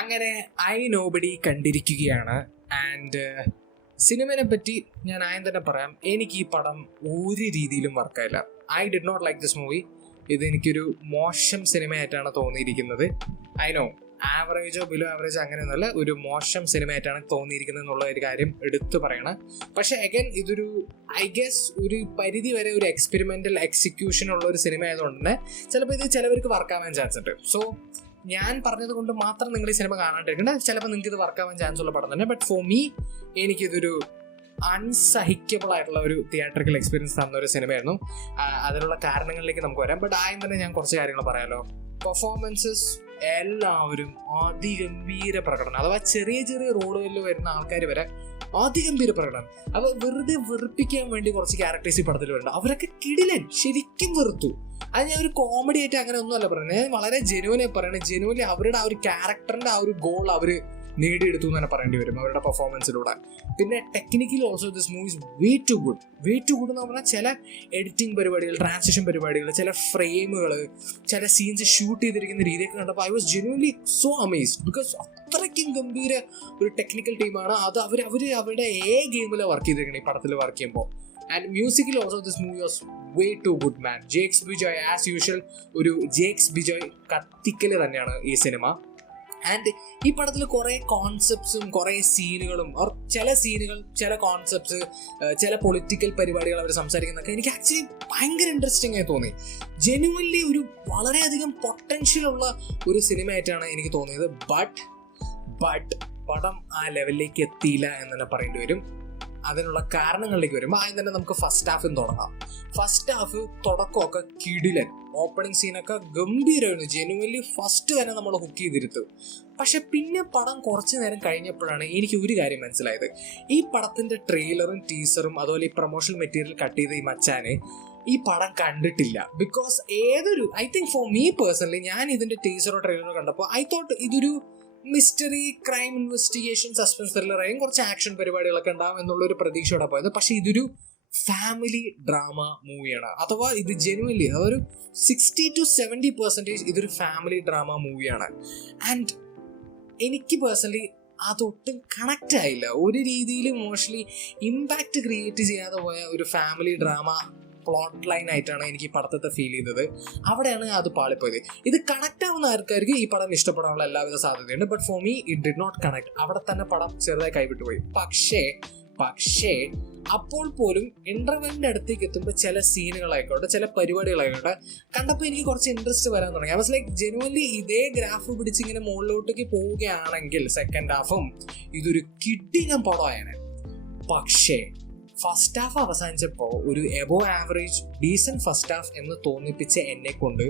അങ്ങനെ I nobody കണ്ടിരിക്കുകയാണ്. And സിനിമയെ പറ്റി ഞാൻ ആദ്യം തന്നെ പറയാം, എനിക്ക് ഈ പടം ഒരു രീതിയിലും വർക്കായില്ല. I did not like this movie. ഇത് എനിക്കൊരു മോശം സിനിമയായിട്ടാണ് തോന്നിയിരിക്കുന്നത്. ഐ നോ ആവറേജോ ബിലോ ആവറേജോ അങ്ങനെയൊന്നുമല്ല, ഒരു മോശം സിനിമയായിട്ടാണ് തോന്നിയിരിക്കുന്നത് എന്നുള്ള ഒരു കാര്യം എടുത്തു പറയണം. പക്ഷെ അഗൈൻ ഇതൊരു ഐ ഗെസ് ഒരു പരിധി വരെ ഒരു എക്സ്പെരിമെന്റൽ എക്സിക്യൂഷൻ ഉള്ള ഒരു സിനിമ ആയതുകൊണ്ട് തന്നെ ചിലപ്പോൾ ഇത് ചിലവർക്ക് വർക്കാവാൻ ചാൻസ് ഉണ്ട്. സോ ഞാൻ പറഞ്ഞത് കൊണ്ട് മാത്രം നിങ്ങൾ ഈ സിനിമ കാണാണ്ടിരിക്കണ്ട. ചിലപ്പോൾ നിങ്ങൾക്ക് ഇത് വർക്കാവാൻ ചാൻസ് ഉള്ള പടം തന്നെ. ബട്ട് ഫോർ മീ എനിക്കിതൊരു അൺസഹിക്കബിൾ ആയിട്ടുള്ള ഒരു തിയേറ്ററിക്കൽ എക്സ്പീരിയൻസ് തന്ന ഒരു സിനിമയായിരുന്നു. അതിനുള്ള കാരണങ്ങളിലേക്ക് നമുക്ക് വരാം. ബട്ട് ആദ്യം തന്നെ ഞാൻ കുറച്ച് കാര്യങ്ങൾ പറയാമല്ലോ. പെർഫോമൻസസ് എല്ലാവരും അതിഗംഭീര പ്രകടനം, അഥവാ ചെറിയ ചെറിയ റോളുകളിൽ വരുന്ന ആൾക്കാർ വരെ അതിഗംഭീര പ്രകടനം. അത് വെറുതെ വെറുപ്പിക്കാൻ വേണ്ടി കുറച്ച് ക്യാരക്ടേഴ്സ് ഈ പടത്തിൽ വരുന്നുണ്ട്. അവരൊക്കെ കിടിലൻ, ശരിക്കും വെറുത്തു. അത് ഞാൻ ഒരു കോമഡി ആയിട്ട് അങ്ങനെ ഒന്നുമല്ല പറയുന്നത്, ഞാൻ വളരെ ജെനുവനായി പറയണത്. ജെനുവലി അവരുടെ ആ ഒരു ക്യാരക്ടറിന്റെ ആ ഒരു ഗോൾ അവർ നേടിയെടുത്തു എന്ന് തന്നെ പറയേണ്ടി വരും അവരുടെ പെർഫോമൻസിലൂടെ. പിന്നെ technically also this movie is way too good എന്ന് പറഞ്ഞാൽ ചില എഡിറ്റിംഗ് പരിപാടികൾ, ട്രാൻസിഷൻ പരിപാടികൾ, ചില ഫ്രെയിമുകൾ, ചില സീൻസ് ഷൂട്ട് ചെയ്തിരിക്കുന്ന രീതിയൊക്കെ കണ്ടപ്പോൾ I was genuinely so amazed. Because അത്രയ്ക്കും ഗംഭീര ഒരു ടെക്നിക്കൽ ടീമാണ് അത്. അവർ അവരുടെ ഗെയിമിൽ വർക്ക് ചെയ്തിരിക്കണം ഈ പടത്തിൽ വർക്ക് ചെയ്യുമ്പോൾ. And musically also this movie was way too good man. Jakes Bejoy as usual ഒരു ജേക്സ് ബിജോയ് കത്തിക്കല് തന്നെയാണ് ഈ സിനിമ. ആൻഡ് ഈ പടത്തിൽ കുറേ കോൺസെപ്റ്റ്സും കുറേ സീനുകളും ചില സീനുകൾ, ചില കോൺസെപ്റ്റ്സ്, ചില പൊളിറ്റിക്കൽ പരിപാടികൾ അവർ സംസാരിക്കുന്നതൊക്കെ എനിക്ക് ആക്ച്വലി ഭയങ്കര ഇൻട്രസ്റ്റിംഗ് ആയി തോന്നി. ജെനുവൻലി ഒരു വളരെയധികം പൊട്ടൻഷ്യൽ ഉള്ള ഒരു സിനിമയായിട്ടാണ് എനിക്ക് തോന്നിയത്. ബട്ട് പടം ആ ലെവലിലേക്ക് എത്തിയില്ല എന്ന് തന്നെ പറയേണ്ടി വരും. അതിനുള്ള കാരണങ്ങളിലേക്ക് വരുമ്പോൾ ആദ്യം തന്നെ നമുക്ക് ഫസ്റ്റ് ഹാഫിൽ തുടങ്ങാം. ഫസ്റ്റ് ഹാഫ് തുടക്കമൊക്കെ കിടിലൻ, ഓപ്പണിംഗ് സീനൊക്കെ ഗംഭീരമായിരുന്നു. ജെനുവൻലി ഫസ്റ്റ് തന്നെ നമ്മൾ ഹുക്ക് ചെയ്തിരുത്തും. പക്ഷെ പിന്നെ പടം കുറച്ച് നേരം കഴിഞ്ഞപ്പോഴാണ് എനിക്ക് ഒരു കാര്യം മനസ്സിലായത്. ഈ പടത്തിന്റെ ട്രെയിലറും ടീസറും അതുപോലെ ഈ പ്രൊമോഷണൽ മെറ്റീരിയൽ കട്ട് ചെയ്ത ഈ മച്ചാനെ ഈ പടം കണ്ടിട്ടില്ല. Because I think for me personally, ഞാൻ ഇതിന്റെ ടീസറോ ട്രെയിലറോ കണ്ടപ്പോൾ ഐ തോട്ട് ഇതൊരു മിസ്റ്ററി, ക്രൈം ഇൻവെസ്റ്റിഗേഷൻ, സസ്പെൻസ് ത്രില്ലറായും കുറച്ച് ആക്ഷൻ പരിപാടികളൊക്കെ ഉണ്ടാവും എന്നുള്ളൊരു പ്രതീക്ഷയോടെ പോയത്. പക്ഷെ ഇതൊരു ഫാമിലി ഡ്രാമ മൂവിയാണ്. അഥവാ ഇത് ജെനുവൻലി അതൊരു 60 to 70% ഇതൊരു ഫാമിലി ഡ്രാമ മൂവിയാണ്. ആൻഡ് എനിക്ക് പേഴ്സണലി അതൊട്ടും കണക്റ്റ് ആയില്ല. ഒരു രീതിയിൽ ഇമോഷണലി ഇമ്പാക്റ്റ് ക്രിയേറ്റ് ചെയ്യാതെ പോയ ഒരു ഫാമിലി ഡ്രാമ പ്ലോട്ട് ലൈൻ ആയിട്ടാണ് എനിക്ക് ഈ പടത്തെ ഫീൽ ചെയ്തത്. അവിടെയാണ് അത് പാളിപ്പോയത്. ഇത് കണക്ട് ആവുന്ന ആൾക്കാർക്ക് ഈ പടം ഇഷ്ടപ്പെടാനുള്ള എല്ലാവിധ സാധ്യതയുണ്ട്. But for me it did not connect. അവിടെ തന്നെ പടം ചെറുതായി കൈവിട്ടു പോയി. പക്ഷേ അപ്പോൾ പോലും ഇന്റർവെല്ലിന്റെ അടുത്തേക്ക് എത്തുമ്പോൾ ചില സീനുകളായിക്കോട്ടെ, ചില പരിപാടികളായിക്കോട്ടെ കണ്ടപ്പോൾ എനിക്ക് കുറച്ച് ഇൻട്രസ്റ്റ് വരാൻ തുടങ്ങി. ഐ വാസ് ലൈക്ക് ജെനുവൻലി ഇതേ ഗ്രാഫ് പിടിച്ച് ഇങ്ങനെ മുകളിലോട്ടേക്ക് പോവുകയാണെങ്കിൽ സെക്കൻഡ് ഹാഫും ഇതൊരു കിടിലൻ പടമായാണ്. പക്ഷേ ഫസ്റ്റ് ഹാഫ് അവസാനിച്ചപ്പോൾ ഒരു above average decent first half എന്ന് തോന്നിപ്പിച്ച എന്നെ കൊണ്ട്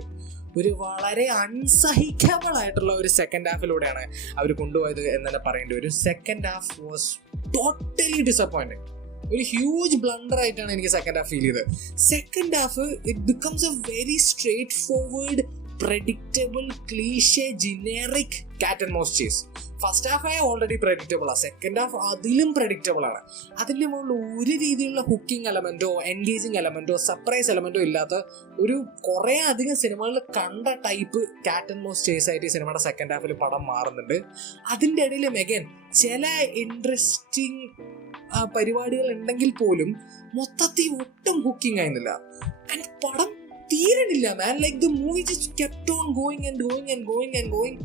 ഒരു വളരെ അൺസഹിക്കബിൾ ആയിട്ടുള്ള ഒരു സെക്കൻഡ് ഹാഫിലൂടെയാണ് അവർ കൊണ്ടുപോയത് എന്ന് തന്നെ പറയേണ്ടി വരും. Second half was totally disappointing. ഒരു ഹ്യൂജ് ബ്ലണ്ടർ ആയിട്ടാണ് എനിക്ക് സെക്കൻഡ് ഹാഫ് ഫീൽ ചെയ്തത്. Second half it becomes A very straight forward, predictable, cliche, generic cat and mouse chase. First half already predictable ആണ്, സെക്കൻഡ് ഹാഫ് അതിലും predictable ആണ്. അതിൻ്റെ മുകളിൽ ഒരു രീതിയിലുള്ള ഹുക്കിംഗ് എലമെന്റോ എൻഗേജിങ് എലമെന്റോ സർപ്രൈസ് എലമെന്റോ ഇല്ലാത്ത ഒരു കുറേ അധികം സിനിമകളിൽ കണ്ട ടൈപ്പ് കാറ്റ് ആൻഡ് മൗസ് ചേസ് ആയിട്ട് ഈ സിനിമയുടെ സെക്കൻഡ് ഹാഫിൽ പടം മാറുന്നുണ്ട്. അതിൻ്റെ ഇടയിൽ മെഗൻ ചില ഇൻട്രസ്റ്റിംഗ് പരിപാടികൾ ഉണ്ടെങ്കിൽ പോലും മൊത്തത്തിൽ ഒട്ടും ഹുക്കിംഗ് ആയിരുന്നില്ല. ആൻഡ് പടം തീരണില്ല man. Like the movie just kept on going and going and going and going.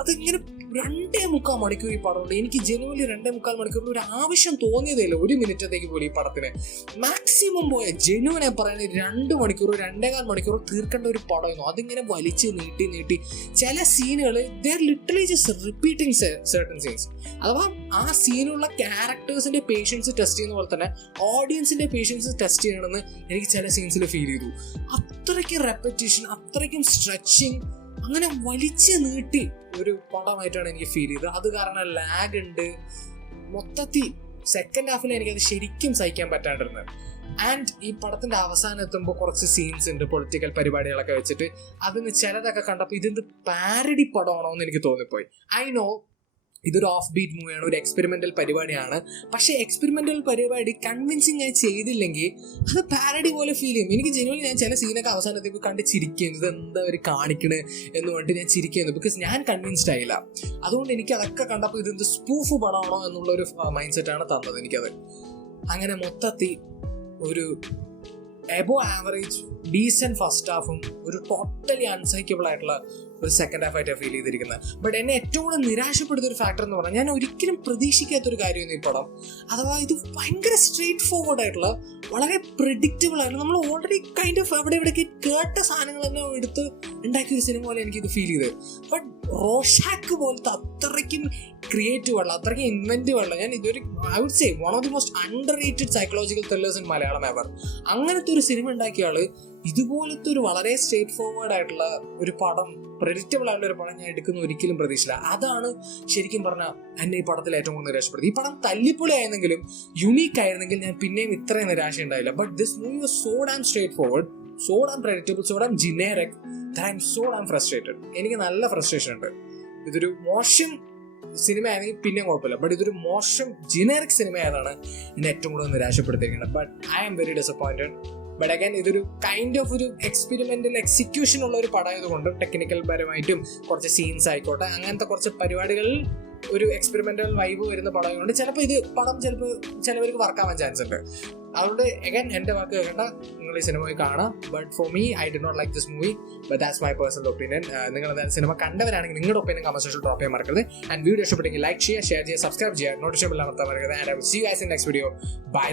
അതിങ്ങനെ 2.25 മണിക്കൂർ ഈ പടമുണ്ട്. എനിക്ക് ജെനുവലി 2.25 മണിക്കൂറിൽ ഒരു ആവശ്യം തോന്നിയതേ ഇല്ല ഒരു മിനിറ്റത്തേക്ക് പോലും ഈ പടത്തിന്. മാക്സിമം പോയ ജെനുവനെ പറയുന്നത് 2 മണിക്കൂർ 2.25 മണിക്കൂർ തീർക്കേണ്ട ഒരു പടമായിരുന്നു. അതിങ്ങനെ വലിച്ച് നീട്ടി ചില സീനുകൾ they are literally just repeating certain scenes. അഥവാ ആ സീനുള്ള ക്യാരക്ടേഴ്സിന്റെ പേഷ്യൻസ് ടെസ്റ്റ് ചെയ്യുന്ന പോലെ തന്നെ ഓഡിയൻസിന്റെ പേഷ്യൻസ് ടെസ്റ്റ് ചെയ്യണമെന്ന് എനിക്ക് ചില സീൻസിൽ ഫീൽ ചെയ്തു. അത്രയ്ക്കും റെപ്പറ്റീഷൻ, അത്രയ്ക്കും സ്ട്രെച്ചിങ്, അങ്ങനെ വലിച്ചു നീട്ടി ഒരു പടമായിട്ടാണ് എനിക്ക് ഫീൽ ചെയ്തത്. അത് കാരണം ലാഗ് ഉണ്ട്. മൊത്തത്തിൽ സെക്കൻഡ് ഹാഫിൽ എനിക്കത് ശരിക്കും സഹിക്കാൻ പറ്റാണ്ടിരുന്നത്. ആൻഡ് ഈ പടത്തിന്റെ അവസാനം എത്തുമ്പോൾ കുറച്ച് സീൻസ് ഉണ്ട് പൊളിറ്റിക്കൽ പരിപാടികളൊക്കെ വെച്ചിട്ട്. അതിന് ചിലതൊക്കെ കണ്ടപ്പോൾ ഇതെന്ത് പാരഡി പടമാണോ എന്ന് എനിക്ക് തോന്നിപ്പോയി. ഐ നോ ഇതൊരു ഓഫ് ബീറ്റ് മൂവിയാണ്, ഒരു എക്സ്പെരിമെന്റൽ പരിപാടിയാണ്. പക്ഷേ എക്സ്പെരിമെന്റൽ പരിപാടി കൺവിൻസിങ് ആയി ചെയ്തില്ലെങ്കിൽ അത് പാരഡി പോലെ ഫീൽ ചെയ്യും. എനിക്ക് ജനുവലി ഞാൻ ചില സീനൊക്കെ അവസാനത്തേക്ക് കണ്ട് ചിരിക്കുന്നു, ഇത് എന്താ അവർ കാണിക്കണേ എന്ന് പറഞ്ഞിട്ട് ഞാൻ ചിരിക്കുന്നു. ബിക്കോസ് ഞാൻ കൺവിൻസ്ഡ് ആയില്ല. അതുകൊണ്ട് എനിക്ക് അതൊക്കെ കണ്ടപ്പോൾ ഇതെന്ത് സ്പൂഫ് പടമാണോ എന്നുള്ളൊരു മൈൻഡ് സെറ്റാണ് തന്നത് എനിക്കത്. അങ്ങനെ മൊത്തത്തിൽ ഒരു എബോ ആവറേജ് ഡീസൻറ്റ് ഫസ്റ്റ് ഹാഫും ഒരു ടോട്ടലി അൺസൈക്കബിൾ ആയിട്ടുള്ള ഒരു സെക്കൻഡ് ഹാഫ് ആയിട്ടാണ് ഫീൽ ചെയ്തിരിക്കുന്നത്. ബട്ട് എന്നെ ഏറ്റവും കൂടുതൽ നിരാശപ്പെടുത്തിയ ഒരു ഫാക്ടർ എന്ന് പറഞ്ഞാൽ ഞാൻ ഒരിക്കലും പ്രതീക്ഷിക്കാത്തൊരു കാര്യമായിരുന്നു ഈ പടം. അഥവാ ഇത് ഭയങ്കര സ്ട്രെയിറ്റ് ഫോർവേഡ് ആയിട്ടുള്ള വളരെ പ്രിഡിക്റ്റബിൾ ആയിട്ടുള്ള നമ്മൾ ഓൾറെഡി കൈൻഡ് ഓഫ് അവിടെ ഇവിടേക്ക് കേട്ട സാധനങ്ങൾ തന്നെ എടുത്ത് ഉണ്ടാക്കിയ ഒരു സിനിമ പോലെ എനിക്കിത് ഫീൽ ചെയ്തത്. ബട്ട് റോഷാക്ക് പോലത്തെ അത്രയ്ക്കും ക്രിയേറ്റീവ് ഉള്ള, അത്രയ്ക്കും ഇൻവെന്റീവ് ഉള്ള, ഞാൻ ഇതൊരു I would say one of the most underrated psychological thrillers in Malayalam ever. അങ്ങനത്തെ ഒരു സിനിമ ഉണ്ടാക്കിയ ആള് ഇതുപോലത്തെ ഒരു വളരെ സ്ട്രേറ്റ് ഫോർവേഡ് ആയിട്ടുള്ള ഒരു പടം, പ്രെഡിക്റ്റബിൾ ആയിട്ടുള്ള ഒരു പടം ഞാൻ എടുക്കുന്ന ഒരിക്കലും പ്രതീക്ഷിച്ചില്ല. അതാണ് ശരിക്കും പറഞ്ഞാൽ എന്നെ ഈ പടത്തിൽ ഏറ്റവും കൂടുതൽ നിരാശപ്പെടുത്തി. ഈ പടം തല്ലിപ്പൊളി ആയിരുന്നെങ്കിലും യുണീക്ക് ആയിരുന്നെങ്കിൽ ഞാൻ പിന്നെയും ഇത്രയും നിരാശ ഉണ്ടായില്ല. But this movie was so damn straightforward, so damn predictable, so damn generic that I'm so damn frustrated. എനിക്ക് നല്ല ഫ്രസ്ട്രേഷൻ ഉണ്ട്. ഇതൊരു മോശം സിനിമ ആണെങ്കിൽ പിന്നെയും കുഴപ്പമില്ല. ബട്ട് ഇതൊരു മോശം ജിനറിക് സിനിമ ആയതാണ് എന്നെ ഏറ്റവും കൂടുതൽ നിരാശപ്പെടുത്തിയിരിക്കുന്നത്. But I am very disappointed. But again ഇതൊരു കൈൻഡ് ഓഫ് ഒരു എക്സ്പെരിമെന്റൽ എക്സിക്യൂഷൻ ഉള്ള ഒരു പടമായതുകൊണ്ട് ടെക്നിക്കൽ പരമായിട്ടും കുറച്ച് സീൻസ് ആയിക്കോട്ടെ അങ്ങനത്തെ കുറച്ച് പരിപാടികളിൽ ഒരു എക്സ്പെരിമെന്റൽ വൈബ് വരുന്ന പടമായതുകൊണ്ട് ചിലപ്പോൾ ഇത് പടം ചിലവർക്ക് വർക്കാവാൻ ചാൻസ് ഉണ്ട്. അതുകൊണ്ട് അഗൈൻ എൻ്റെ വാക്ക് കേൾക്കേണ്ട, നിങ്ങൾ ഈ സിനിമ പോയി കാണാം. But for me I did not like this movie, but that's my personal opinion. നിങ്ങൾ എന്തായാലും സിനിമ കണ്ടവരാണെങ്കിൽ നിങ്ങളുടെ ഒപ്പീനിയൻ കമന്റ് സെക്ഷനിൽ ഡ്രോപ്പ് ചെയ്യാൻ മറക്കരുത്. ആൻഡ് വീഡിയോ ഇഷ്ടപ്പെട്ടെങ്കിൽ ലൈക്ക് ചെയ്യുക, ഷെയർ ചെയ്യുക, സബ്സ്ക്രൈബ് ചെയ്യുക, നോട്ടിഫിക്കേഷൻ ബെൽ അമർത്താൻ മറക്കരുത്. And I will see you guys in next video. By.